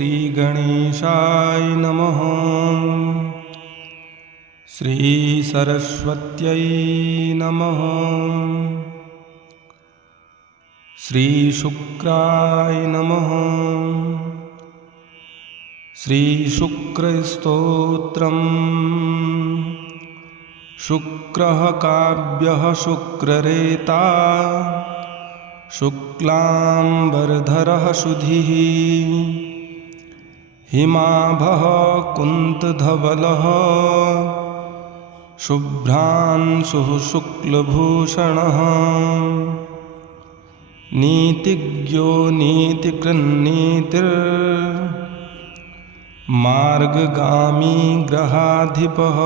श्रीगणेशाय नमः। श्रीसरस्वत्यै नमः। श्रीशुक्राय नमः। श्रीशुक्रस्तोत्रम्। शुक्रः काव्यः शुक्ररेता शुक्लाम्बरधरः शुधिः हिमाभः कुन्तधवलः शुभ्रांशुः शुक्लभूषणः नीतिज्ञो नीतिकृन्नीतिर्मार्गगामी ग्रहाधिपः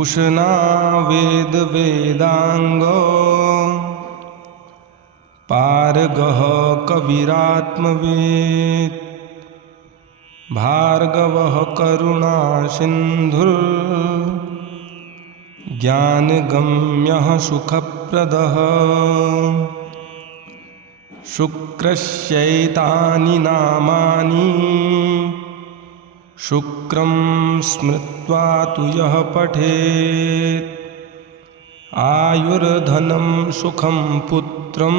उष्णा वेदवेदांगो पारगः कविरात्मवेत् भार्गवः करुणासिन्धुर्ज्ञानगम्यः सुखप्रदः शुक्रस्यैतानि नामानि शुक्रं स्मृत्वा तु यः पठेत् आयुर्धनं सुखं पुत्रं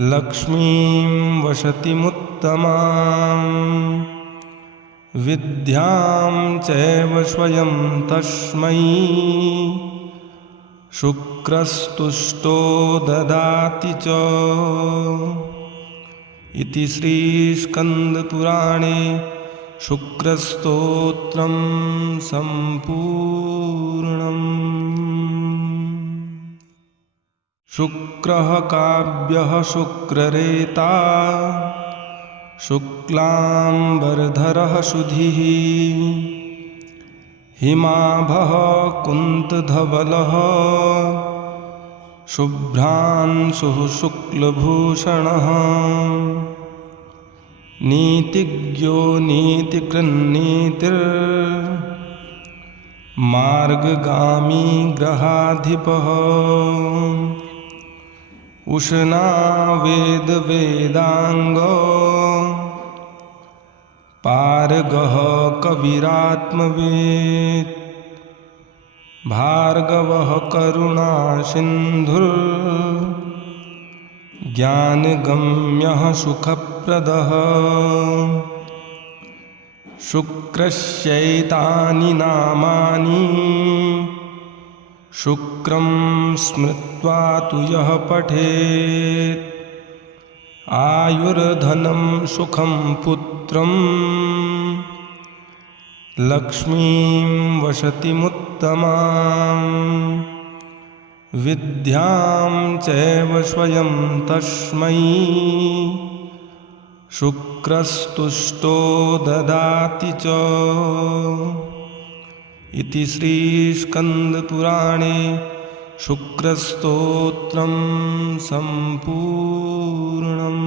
लक्ष्मीं वसतिमुत्तमां विद्यां चैव स्वयं तस्मै शुक्रस्तुष्टो ददाति च। इति श्रीस्कन्दपुराणे शुक्रस्तोत्रं सम्पूर्णम्। शुक्रः काव्यः शुक्ररेता शुक्लाम्बरधरः शुधिः हिमाभः कुन्तधवलः शुभ्रांशुः शुक्लभूषणः नीतिज्ञो नीतिकृन्नीतिर्मार्गगामी ग्रहाधिपः उष्णा वेदवेदांगो पारगः कविरात्मवेत् भार्गवः करुणासिन्धुर्ज्ञानगम्यः सुखप्रदः शुक्रस्यैतानि नामानि शुक्रं स्मृत्वा तु यः पठेत् आयुर्धनं सुखं पुत्रं लक्ष्मीं वसतिमुत्तमां विद्यां चैव स्वयं तस्मै शुक्रस्तुष्टो ददाति च। इति श्रीस्कन्दपुराणे शुक्रस्तोत्रं सम्पूर्णम्।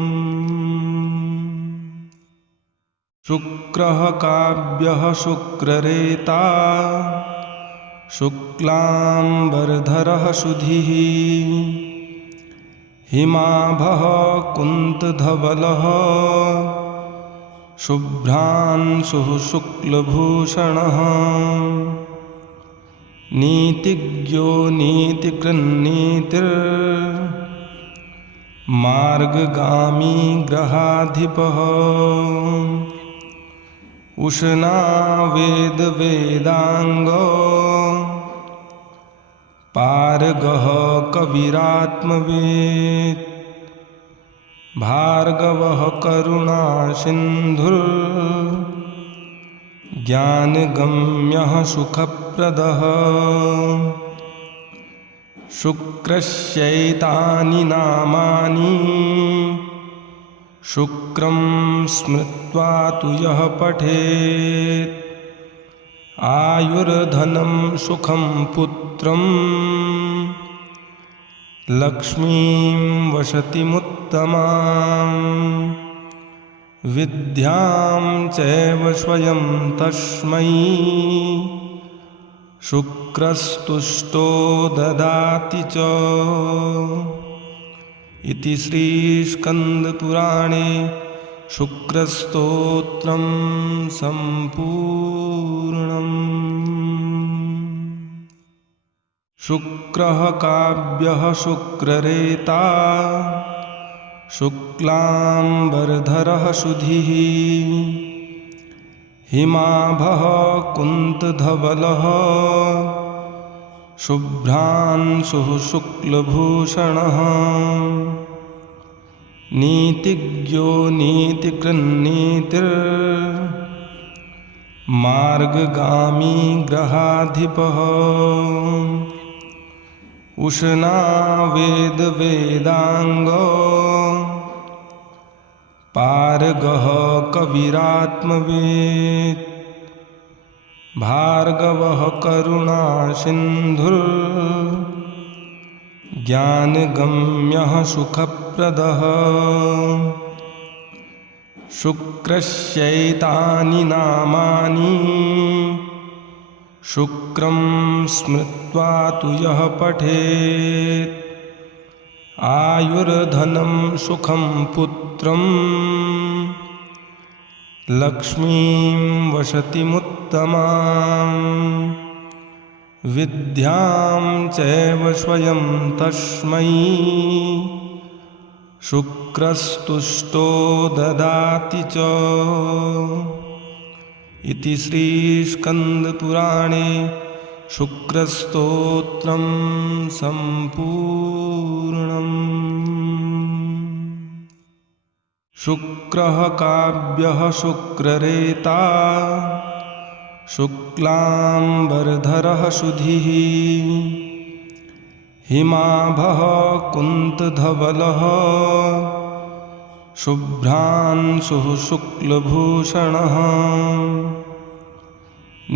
शुक्रः काव्यः शुक्ररेता शुक्लाम्बरधरः शुधिः हिमाभः कुन्तधवलः शुभ्रांशुः शुक्लभूषणः नीतिज्ञो नीतिकृन्नीतिर्मार्गगामी ग्रहाधिपः उष्णा वेदवेदांगो पारगः कविरात्मवेत् भार्गवः करुणासिन्धुर्ज्ञानगम्यः सुखप्रदः शुक्रस्यैतानि नामानि शुक्रं स्मृत्वा तु यः पठेत् आयुर्धनं सुखं पुत्रं लक्ष्मीं वसतिमुत्तमां विद्यां चैव स्वयं तस्मै शुक्रस्तुष्टो ददाति च। इति श्रीस्कन्दपुराणे शुक्रस्तोत्रं सम्पूर्णम्। शुक्रः काव्यः शुक्ररेता शुक्लाम्बरधरः शुधिः हिमाभः कुन्तधवलः शुभ्रांशुः शुक्लभूषणः नीतिज्ञो नीतिकृन्नीतिर्मार्गगामी ग्रहाधिपः उष्णा वेदवेदांगो पारगः कविरात्मवेत् भार्गवः करुणासिन्धुर्ज्ञानगम्यः सुखप्रदः शुक्रस्यैतानि नामानि शुक्रं स्मृत्वा तु यः पठेत् आयुर्धनं सुखं पुत्रं लक्ष्मीं वसतिमुत्तमां विद्यां चैव स्वयं तस्मै शुक्रस्तुष्टो ददाति च। इति श्रीस्कन्दपुराणे शुक्रस्तोत्रं सम्पूर्णम्। शुक्रः काव्यः शुक्ररेता शुक्लाम्बरधरः शुधिः हिमाभः कुन्तधवलः शुभ्रांशुः शुक्लभूषणः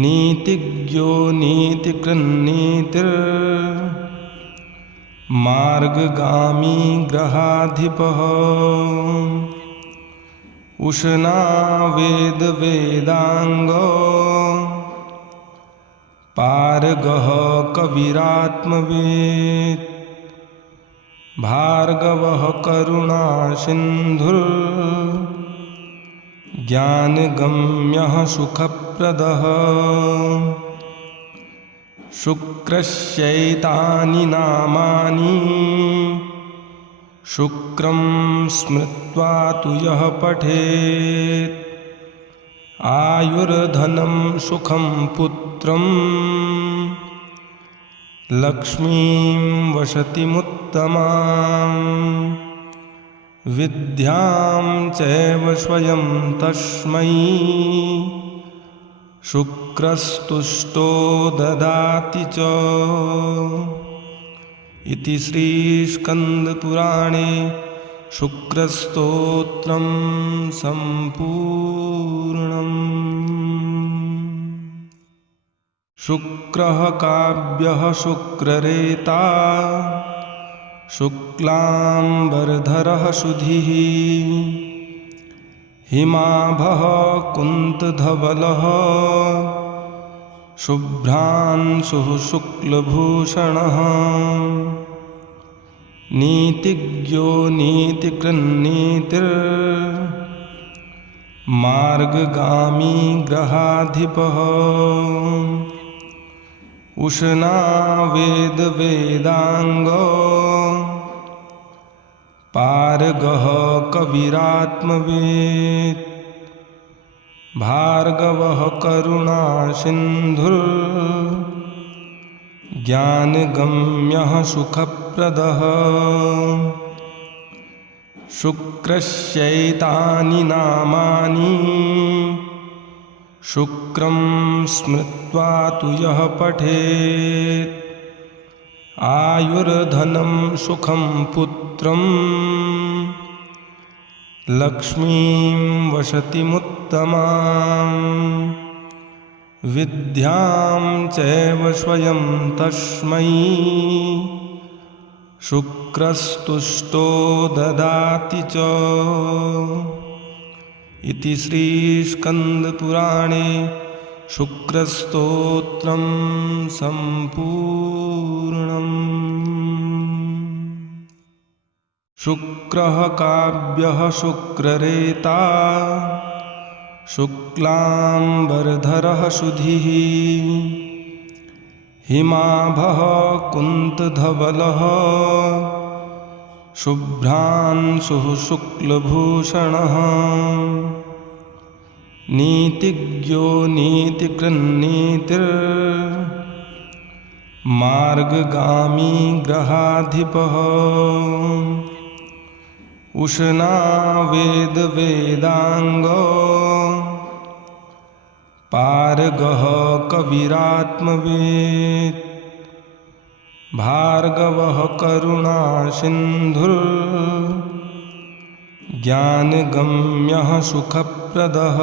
नीतिज्ञो नीतिकृन्नीतिर्मार्गगामी ग्रहाधिपः उष्णा वेदवेदांगो पारगः कविरात्मवेत् भार्गवः करुणासिन्धुर्ज्ञानगम्यः सुखप्रदः शुक्रस्यैतानि नामानि शुक्रं स्मृत्वा तु यः पठेत् आयुर्धनं सुखं पुत्रं लक्ष्मीं वसतिमुत्तमां विद्यां चैव स्वयं तस्मै शुक्रस्तुष्टो ददाति च। इति श्रीस्कन्दपुराणे शुक्रस्तोत्रं सम्पूर्णम्। शुक्रः काव्यः शुक्ररेता शुक्लाम्बरधरः शुधिः हिमाभः कुन्तधवलः शुभ्रांशुः शुक्लभूषणः नीतिज्ञो नीतिकृन्नीतिर्मार्गगामी ग्रहाधिपः उष्णा वेदवेदांगो पारगः कविरात्मवेत् भार्गवः करुणासिन्धुर्ज्ञानगम्यः सुखप्रदः शुक्रस्यैतानि नामानि शुक्रं स्मृत्वा तु यः पठेत् आयुर्धनं सुखं पुत्रं लक्ष्मीं वसतिमुत्तमां विद्यां चैव स्वयं तस्मै शुक्रस्तुष्टो ददाति च। इति श्रीस्कन्दपुराणे शुक्रस्तोत्रं सम्पूर्णम्। शुक्रः काव्यः शुक्ररेता शुक्लाम्बरधरः शुधिः हिमाभः कुन्तधवलः शुभ्रांशुः शुक्लभूषणः नीतिज्ञो नीतिकृन्नीतिर्मार्गगामी ग्रहाधिपः उष्णा वेदवेदांगो पारगः कविरात्मवेत् भार्गवः करुणासिन्धुर्ज्ञानगम्यः सुखप्रदः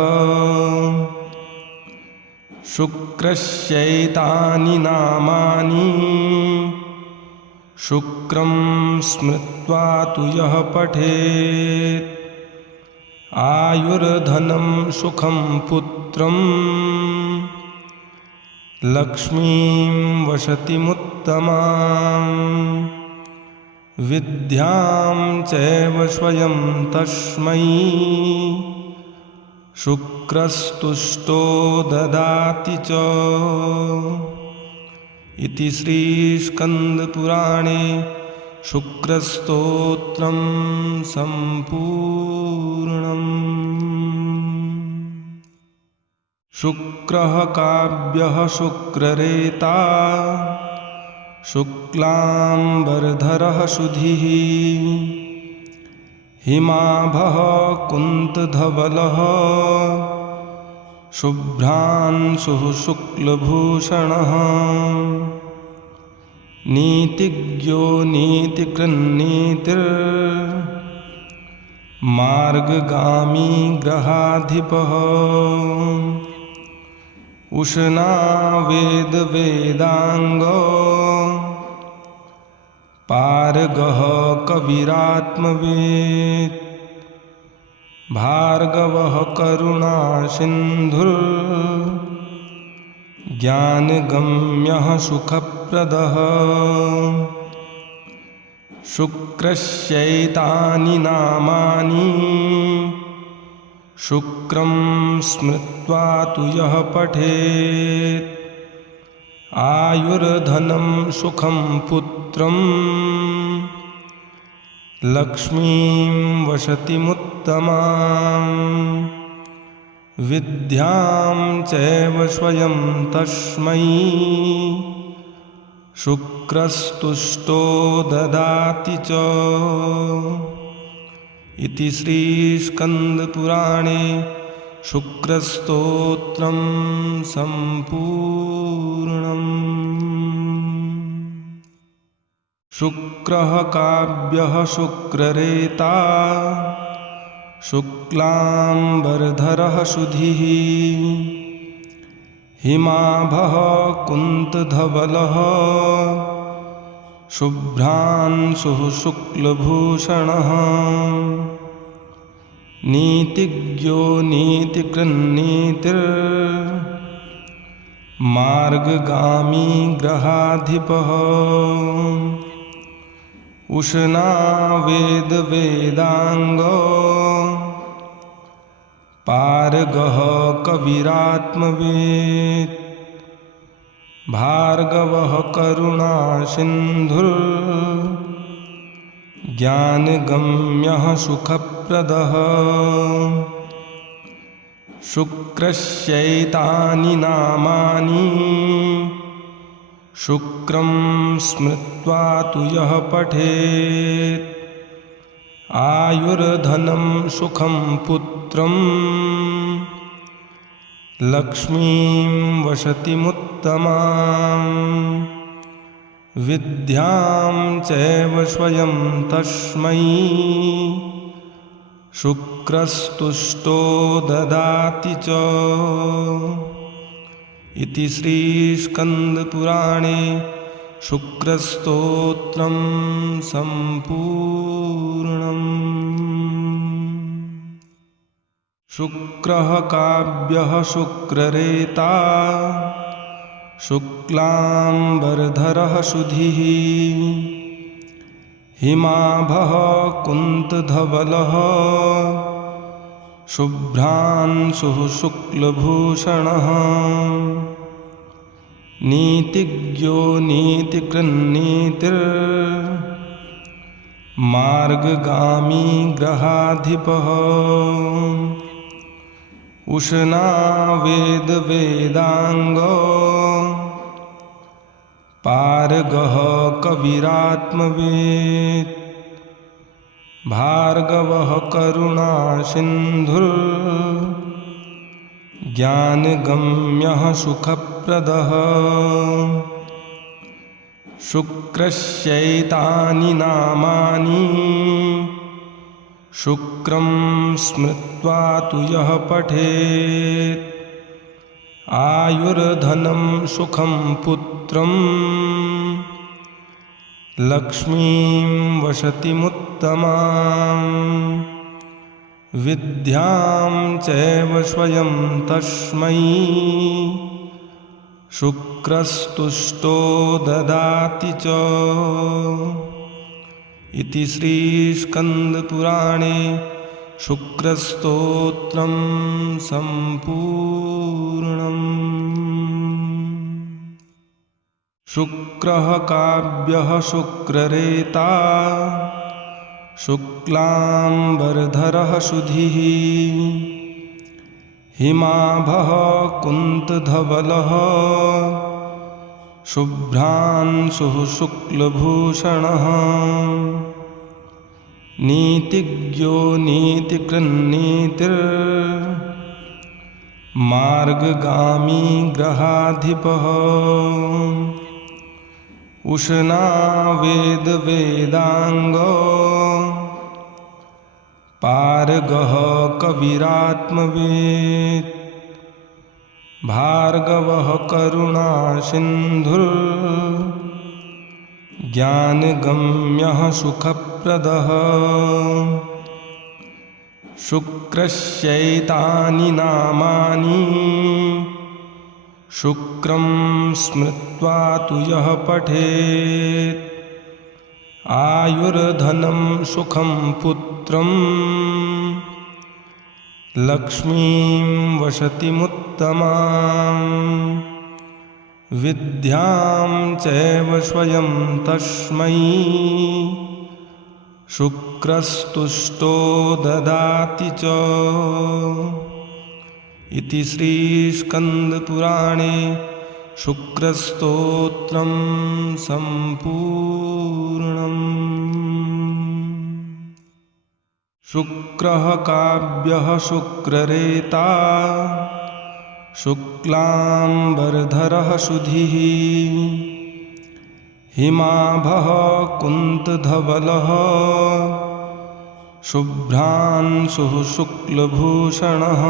शुक्रस्यैतानि नामानि शुक्रं स्मृत्वा तु यः पठेत् आयुर्धनं सुखं पुत्रं लक्ष्मीं वसतिमुत्तमां विद्यां चैव स्वयं तस्मै शुक्रस्तुष्टो ददाति च। इति श्रीस्कन्दपुराणे शुक्रस्तोत्रं सम्पूर्णम्। शुक्रः काव्यः शुक्ररेता शुक्लाम्बरधरः शुधिः हिमाभः कुन्तधवलः शुभ्रांशुः शुक्लभूषणः नीतिज्ञो नीतिकृन्नीतिर्मार्गगामी ग्रहाधिपः उष्णा वेदवेदांगो पारगः कविरात्मवेत् भार्गवः करुणासिन्धुर्ज्ञानगम्यः सुखप्रदः शुक्रस्यैतानि नामानि शुक्रं स्मृत्वा तु यः पठेत् आयुर्धनं सुखं पुत्रं लक्ष्मीं वसतिमुत्तमां विद्यां चैव स्वयं तस्मै शुक्रस्तुष्टो ददाति च। इति श्रीस्कन्दपुराणे शुक्रस्तोत्रं सम्पूर्णम्। शुक्रः काव्यः शुक्ररेता शुक्लाम्बरधरः शुधिः हिमाभः कुन्तधवलः शुभ्रांशुः शुक्लभूषणः नीतिज्ञो नीतिकृन्नीतिर्मार्गगामी ग्रहाधिपः उष्णा वेदवेदांगो पारगः कविरात्मवेत् भार्गवः करुणासिन्धुर्ज्ञानगम्यः सुखप्रदः शुक्रस्यैतानि नामानि शुक्रं स्मृत्वा तु यः पठेत् आयुर्धनं सुखं पुत्रं लक्ष्मीं वसतिमुत्तमां विद्यां चैव स्वयं तस्मै शुक्रस्तुष्टो ददाति च। इति श्रीस्कन्दपुराणे शुक्रस्तोत्रं सम्पूर्णम्। शुक्रः काव्यः शुक्ररेता शुक्लाम्बरधरः शुधिः हिमाभः कुन्तधवलः शुभ्रांशुः शुक्लभूषणः नीतिज्ञो नीतिकृन्नीतिर्मार्गगामी ग्रहाधिपः उष्णा वेदवेदांगो पारगः कविरात्मवेत् भार्गवः करुणासिन्धुर्ज्ञानगम्यः सुखप्रदः शुक्रस्यैतानि नामानि शुक्रं स्मृत्वा तु यः पठेत् आयुर्धनं सुखं पुत्रं लक्ष्मीं वसतिमुत्तमां विद्यां चैव स्वयं तस्मै शुक्रस्तुष्टो ददाति च। इति श्रीस्कन्दपुराणे शुक्रस्तोत्रं सम्पूर्णम्। शुक्रः काव्यः शुक्ररेता शुक्लाम्बरधरः सुधिः हिमाभः कुन्तधवलः शुभ्रांशुः शुक्लभूषणः नीतिज्ञो नीतिकृन्नीतिर्मार्गगामी ग्रहाधिपः उष्णा वेदवेदांगो पारगः कविरात्मवेत् भार्गवः करुणासिन्धुर्ज्ञानगम्यः सुखप्रदः शुक्रस्यैतानि नामानि शुक्रं स्मृत्वा तु यः पठेत् आयुर्धनं सुखं पुत्रं लक्ष्मीं वसतिमुत्तमां विद्यां चैव स्वयं तस्मै शुक्रस्तुष्टो ददाति च। इति श्रीस्कन्दपुराणे शुक्रस्तोत्रं सम्पूर्णम्। शुक्रः काव्यः शुक्ररेता शुक्लाम्बरधरः सुधिः हिमाभः कुन्तधवलः शुभ्रांशुः शुक्लभूषणः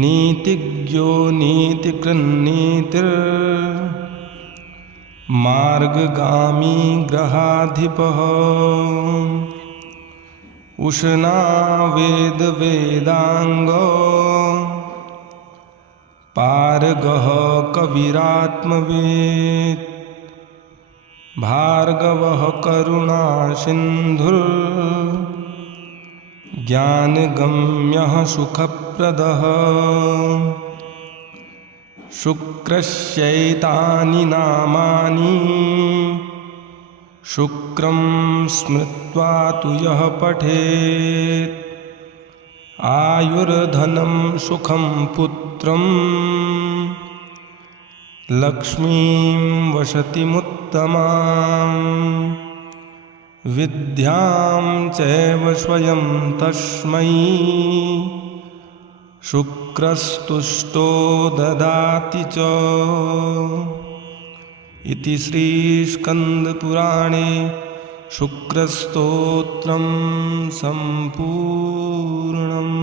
नीतिज्ञो नीतिकृन्नीतिर्मार्गगामी ग्रहाधिपः उष्णा वेदवेदांगो पारगः कविरात्मवेत् भार्गवः करुणासिन्धुर्ज्ञानगम्यः सुखप्रदः शुक्रस्यैतानि नामानि शुक्रं स्मृत्वा तु यः पठेत् आयुर्धनं सुखं पुत्रं लक्ष्मीं वसतिमुत्तमां विद्यां चैव स्वयं तस्मै शुक्रस्तुष्टो ददाति च। इति श्रीस्कन्दपुराणे शुक्रस्तोत्रं सम्पूर्णम्।